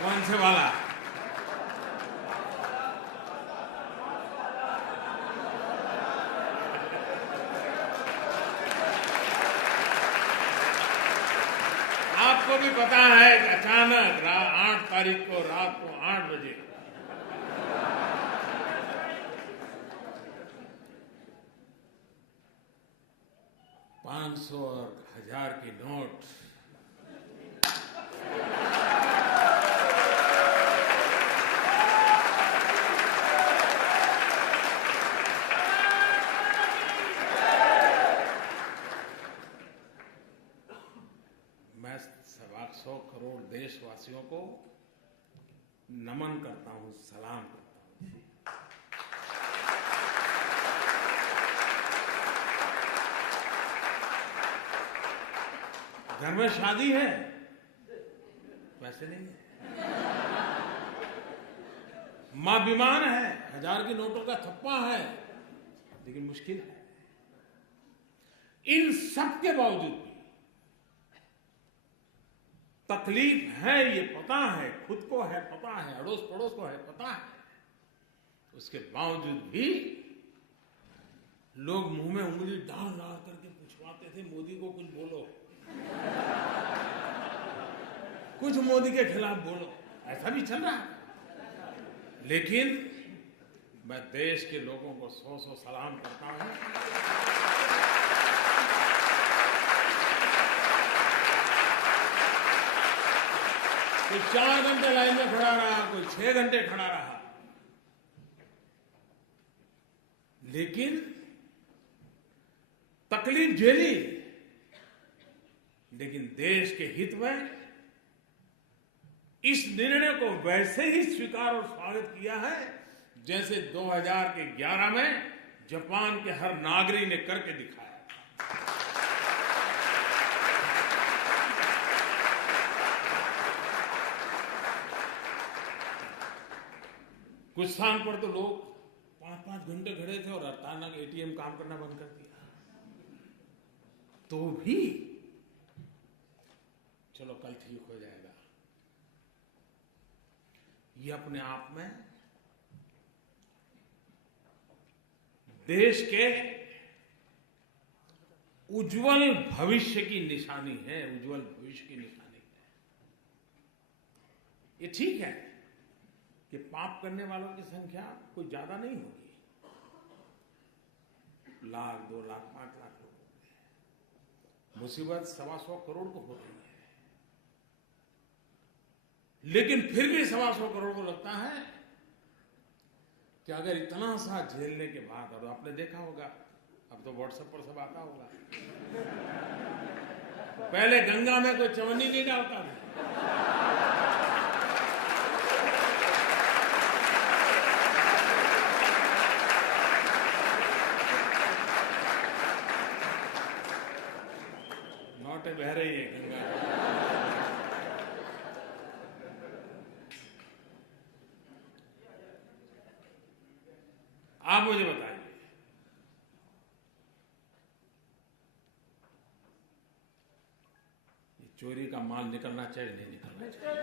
कौन से वाला? आपको भी पता है कि अचानक 8 तारीख को रात को 8 बजे $500 और 1000 की नोट मैं 125 करोड़ देशवासियों को नमन करता हूं, सलाम करता हूं। घर में शादी है, पैसे नहीं है। मां बीमार है, 1000 की नोटों का थप्पा है, लेकिन मुश्किल है। इन सब के बावजूद भी तकलीफ है, ये पता है, खुद को है पता है, अड़ोस पड़ोस को है पता है, उसके बावजूद भी लोग मुंह में उंगली डाल डाल करके पूछवाते थे, मोदी को कुछ बोलो, कुछ मोदी के खिलाफ बोलो। ऐसा भी चल रहा है। लेकिन मैं देश के लोगों को 100 सलाम करता हूं। कोई 4 घंटे लाइन में खड़ा रहा, कोई 6 घंटे खड़ा रहा, लेकिन तकलीफ झेली, लेकिन देश के हित में इस निर्णय को वैसे ही स्वीकार और स्वागत किया है जैसे 2011 में जापान के हर नागरिक ने करके दिखाया। कुछ स्थान पर तो लोग 5-5 घंटे खड़े थे और अचानक एटीएम काम करना बंद कर दिया, तो भी चलो कल ठीक हो जाएगा। ये अपने आप में देश के उज्जवल भविष्य की निशानी है, उज्जवल भविष्य की निशानी है। ये ठीक है कि पाप करने वालों की संख्या कोई ज्यादा नहीं होगी, 1 लाख 2 लाख 5 लाख लोग होंगे। मुसीबत 125 करोड़ को हो रही है, लेकिन फिर भी 125 करोड़ को लगता है कि अगर इतना सा झेलने के बाद, और आपने देखा होगा, अब तो व्हाट्सएप पर सब आता होगा, पहले गंगा में कोई चवन्नी नहीं डालता था, नोटें बह रही है गंगा। आप मुझे बताइए, चोरी का माल निकलना चाहिए नहीं निकलना चाहिए?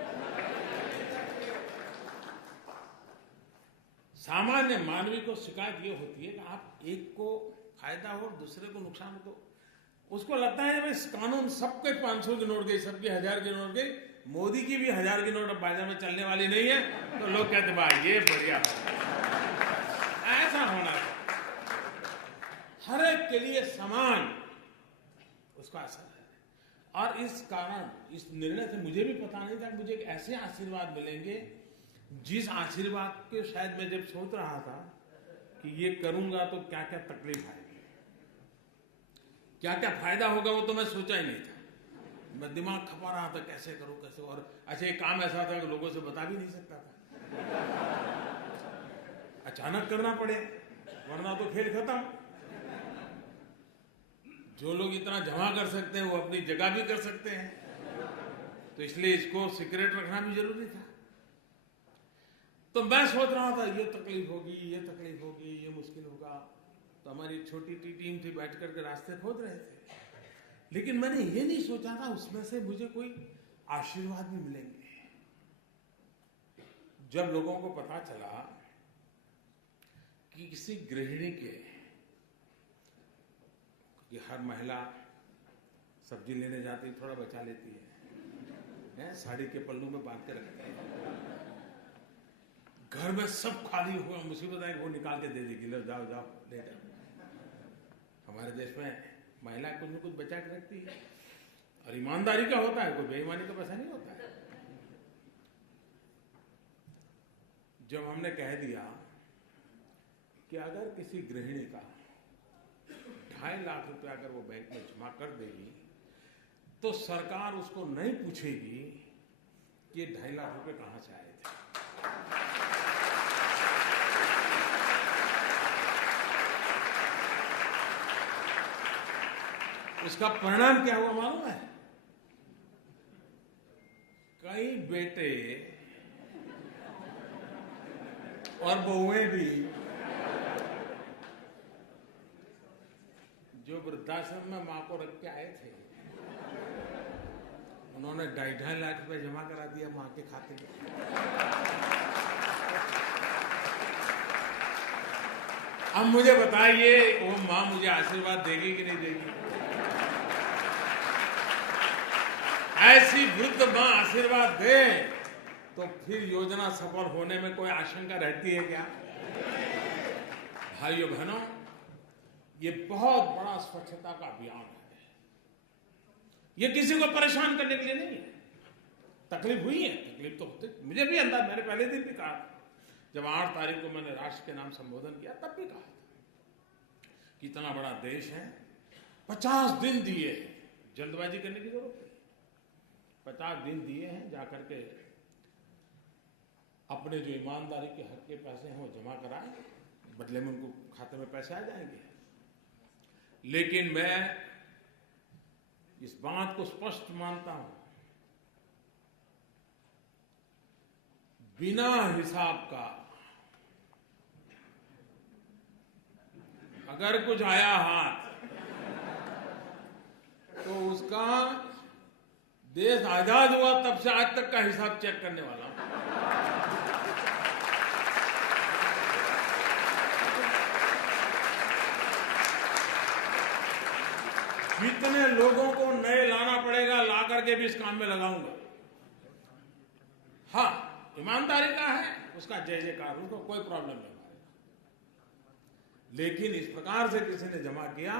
सामान्य मानवी को शिकायत ये होती है कि आप एक को फायदा हो दूसरे को नुकसान हो, तो उसको लगता है भाई कानून सबके 500 की नोट गई, सबके 1000 की नोट गई, मोदी की भी 1000 की नोट अब बाजार में चलने वाली नहीं है, तो लोग कहते भाई ये बढ़िया है। ऐसा होना चाहिए, हर एक के लिए समान उसका असर है। और इस कारण, इस निर्णय से मुझे भी पता नहीं था कि मुझे ऐसे आशीर्वाद मिलेंगे, जिस आशीर्वाद के शायद मैं जब सोच रहा था कि ये करूंगा तो क्या क्या तकलीफ आएगी, क्या क्या फायदा होगा, वो तो मैं सोचा ही नहीं था। मैं दिमाग खपा रहा था कैसे करूं कैसे, और अच्छा एक काम ऐसा था कि लोगों से बता भी नहीं सकता था, अचानक करना पड़े वरना तो खेल खत्म। जो लोग इतना जमा कर सकते हैं वो अपनी जगह भी कर सकते हैं, तो इसलिए इसको सीक्रेट रखना भी जरूरी था। तो मैं सोच रहा था ये तकलीफ होगी, ये तकलीफ होगी, ये मुश्किल होगा, तो हमारी छोटी सी टीम थी, बैठ करके रास्ते खोद रहे थे, लेकिन मैंने ये नहीं सोचा था उसमें से मुझे कोई आशीर्वाद भी मिलेंगे। जब लोगों को पता चला कि किसी गृहिणी के, कि हर महिला सब्जी लेने जाती थोड़ा बचा लेती है, साड़ी के पल्लू में बांध के रखती है, घर में सब खाली हुआ, मुसीबत आई वो निकाल के दे देगी, लो जाओ जाओ ले जाओ। हमारे देश में महिला कुछ न कुछ बचा के रखती है, और ईमानदारी का होता है, कोई बेईमानी का पैसा नहीं होता है। जब हमने कह दिया कि अगर किसी गृहिणी का 2.5 लाख रुपया अगर वो बैंक में जमा कर देगी तो सरकार उसको नहीं पूछेगी कि ये 2.5 लाख रुपए कहां से आए थे। उसका परिणाम क्या हुआ मालूम है? कई बेटे और बहुएं भी जो वृद्धाश्रम में मां को रख के आए थे, उन्होंने 2.5 लाख रुपए जमा करा दिया मां के खाते में। अब मुझे बताइए वो मां मुझे आशीर्वाद देगी कि नहीं देगी? ऐसी वृद्ध मां आशीर्वाद दे तो फिर योजना सफल होने में कोई आशंका रहती है क्या? भाइयों बहनों, ये बहुत बड़ा स्वच्छता का अभियान है। ये किसी को परेशान करने के लिए नहीं है। तकलीफ हुई है, तकलीफ तो होती, मुझे भी अंदाज, मैंने पहले दिन भी कहा था, जब 8 तारीख को मैंने राष्ट्र के नाम संबोधन किया तब भी कहा था कि इतना बड़ा देश है, 50 दिन दिए, जल्दबाजी करने की जरूरत नहीं, 50 दिन दिए हैं, जाकर के अपने जो ईमानदारी के हक के पैसे हैं वो जमा कराएं, बदले में उनको खाते में पैसे आ जाएंगे। लेकिन मैं इस बात को स्पष्ट मानता हूं, बिना हिसाब का अगर कुछ आया हाथ तो उसका देश आजाद हुआ तब से आज तक का हिसाब चेक करने वाला हूं। जितने लोगों को नए लाना पड़ेगा ला करके भी इस काम में लगाऊंगा। हाँ, ईमानदारी का है, उसका जय जयकार, उसको कोई प्रॉब्लम नहीं। लेकिन इस प्रकार से किसी ने जमा किया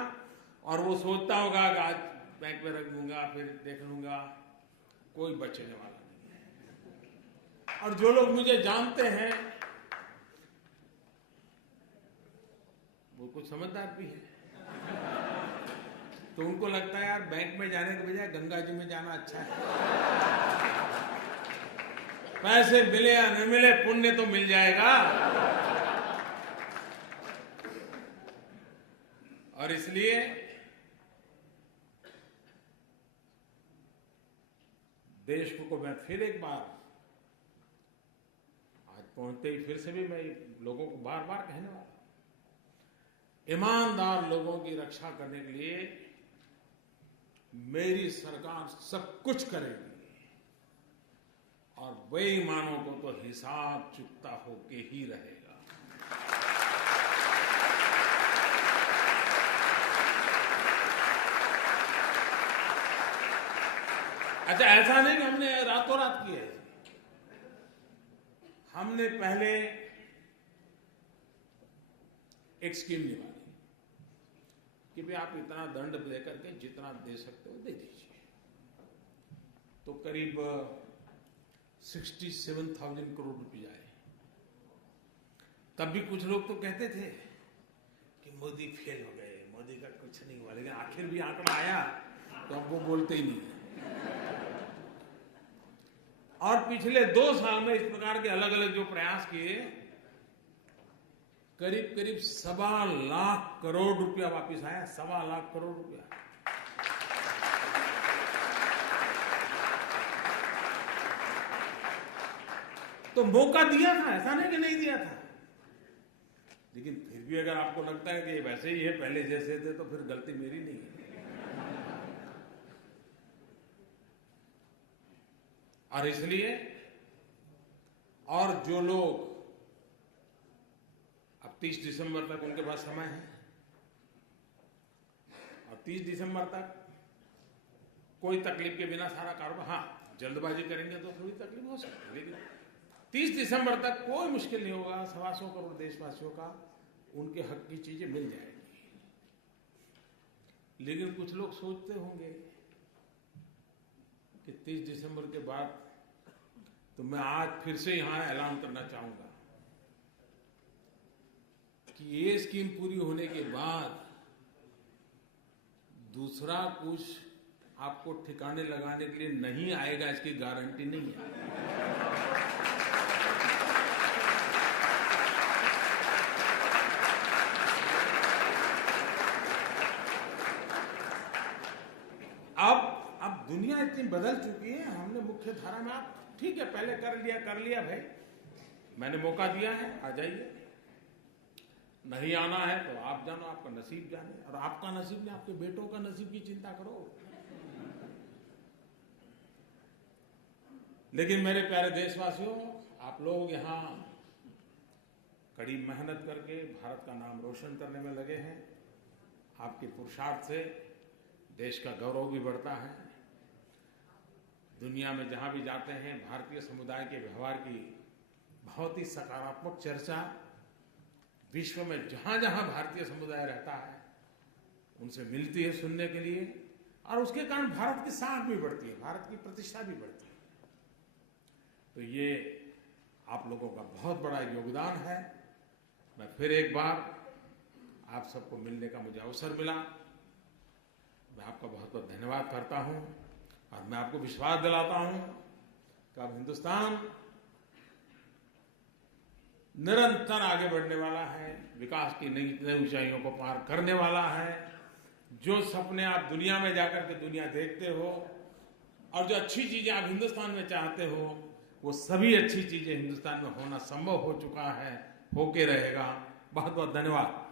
और वो सोचता होगा कि आज बैंक में रख दूंगा फिर देख लूंगा, कोई बचने वाला नहीं है। और जो लोग मुझे जानते हैं वो कुछ समझदार भी है, तो उनको लगता है यार बैंक में जाने के बजाय गंगा जी में जाना अच्छा है। पैसे मिले या न मिले, पुण्य तो मिल जाएगा। और इसलिए देश को मैं फिर एक बार, आज पहुंचते ही फिर से भी मैं लोगों को बार बार कहने वाला, ईमानदार लोगों की रक्षा करने के लिए मेरी सरकार सब कुछ करेगी और बेईमानों को तो हिसाब चुकता होके ही रहेगा। अच्छा, ऐसा नहीं कि हमने रातों रात किया है। हमने पहले एक स्कीम निकाली कि भाई आप इतना दंड देकर के जितना दे सकते हो दे दीजिए। तो करीब 67,000 करोड़ रुपए आए। तब भी कुछ लोग तो कहते थे कि मोदी फेल हो गए, मोदी का कुछ नहीं हुआ, लेकिन आखिर भी आंकड़ा आया तो अब वो बोलते ही नहीं। और पिछले 2 साल में इस प्रकार के अलग अलग जो प्रयास किए, करीब करीब 1.25 लाख करोड़ रुपया वापस आया। 1.25 लाख करोड़ रुपया। तो मौका दिया था, ऐसा नहीं कि नहीं दिया था, लेकिन फिर भी अगर आपको लगता है कि वैसे ही है पहले जैसे थे, तो फिर गलती मेरी नहीं है। और इसलिए और जो लोग अब 30 दिसंबर तक उनके पास समय है, और 30 दिसंबर तक कोई तकलीफ के बिना सारा कारोबार, हाँ जल्दबाजी करेंगे तो थोड़ी तकलीफ हो सकती है, लेकिन 30 दिसंबर तक कोई मुश्किल नहीं होगा। 125 करोड़ देशवासियों का उनके हक की चीजें मिल जाएगी। लेकिन कुछ लोग सोचते होंगे कि 30 दिसंबर के बाद, तो मैं आज फिर से यहां ऐलान करना चाहूंगा कि ये स्कीम पूरी होने के बाद दूसरा कुछ आपको ठिकाने लगाने के लिए नहीं आएगा, इसकी गारंटी नहीं है। अब दुनिया इतनी बदल चुकी है, हमने मुख्य धारा में, आप ठीक है पहले कर लिया भाई, मैंने मौका दिया है, आ जाइए। नहीं आना है तो आप जानो, आपका नसीब जाने, और आपका नसीब नहीं, आपके बेटों का नसीब की चिंता करो। लेकिन मेरे प्यारे देशवासियों, आप लोग यहाँ कड़ी मेहनत करके भारत का नाम रोशन करने में लगे हैं। आपके पुरुषार्थ से देश का गौरव भी बढ़ता है। दुनिया में जहां भी जाते हैं, भारतीय समुदाय के व्यवहार की बहुत ही सकारात्मक चर्चा विश्व में जहां जहां भारतीय समुदाय रहता है उनसे मिलती है सुनने के लिए, और उसके कारण भारत की साख भी बढ़ती है, भारत की प्रतिष्ठा भी बढ़ती है। तो ये आप लोगों का बहुत बड़ा योगदान है। मैं फिर एक बार आप सबको मिलने का मुझे अवसर मिला, मैं आपका बहुत बहुत धन्यवाद करता हूं, और मैं आपको विश्वास दिलाता हूं कि अब हिंदुस्तान निरंतर आगे बढ़ने वाला है, विकास की नई ऊंचाइयों को पार करने वाला है। जो सपने आप दुनिया में जाकर के दुनिया देखते हो, और जो अच्छी चीजें आप हिंदुस्तान में चाहते हो, वो सभी अच्छी चीजें हिंदुस्तान में होना संभव हो चुका है, होके रहेगा। बहुत बहुत धन्यवाद।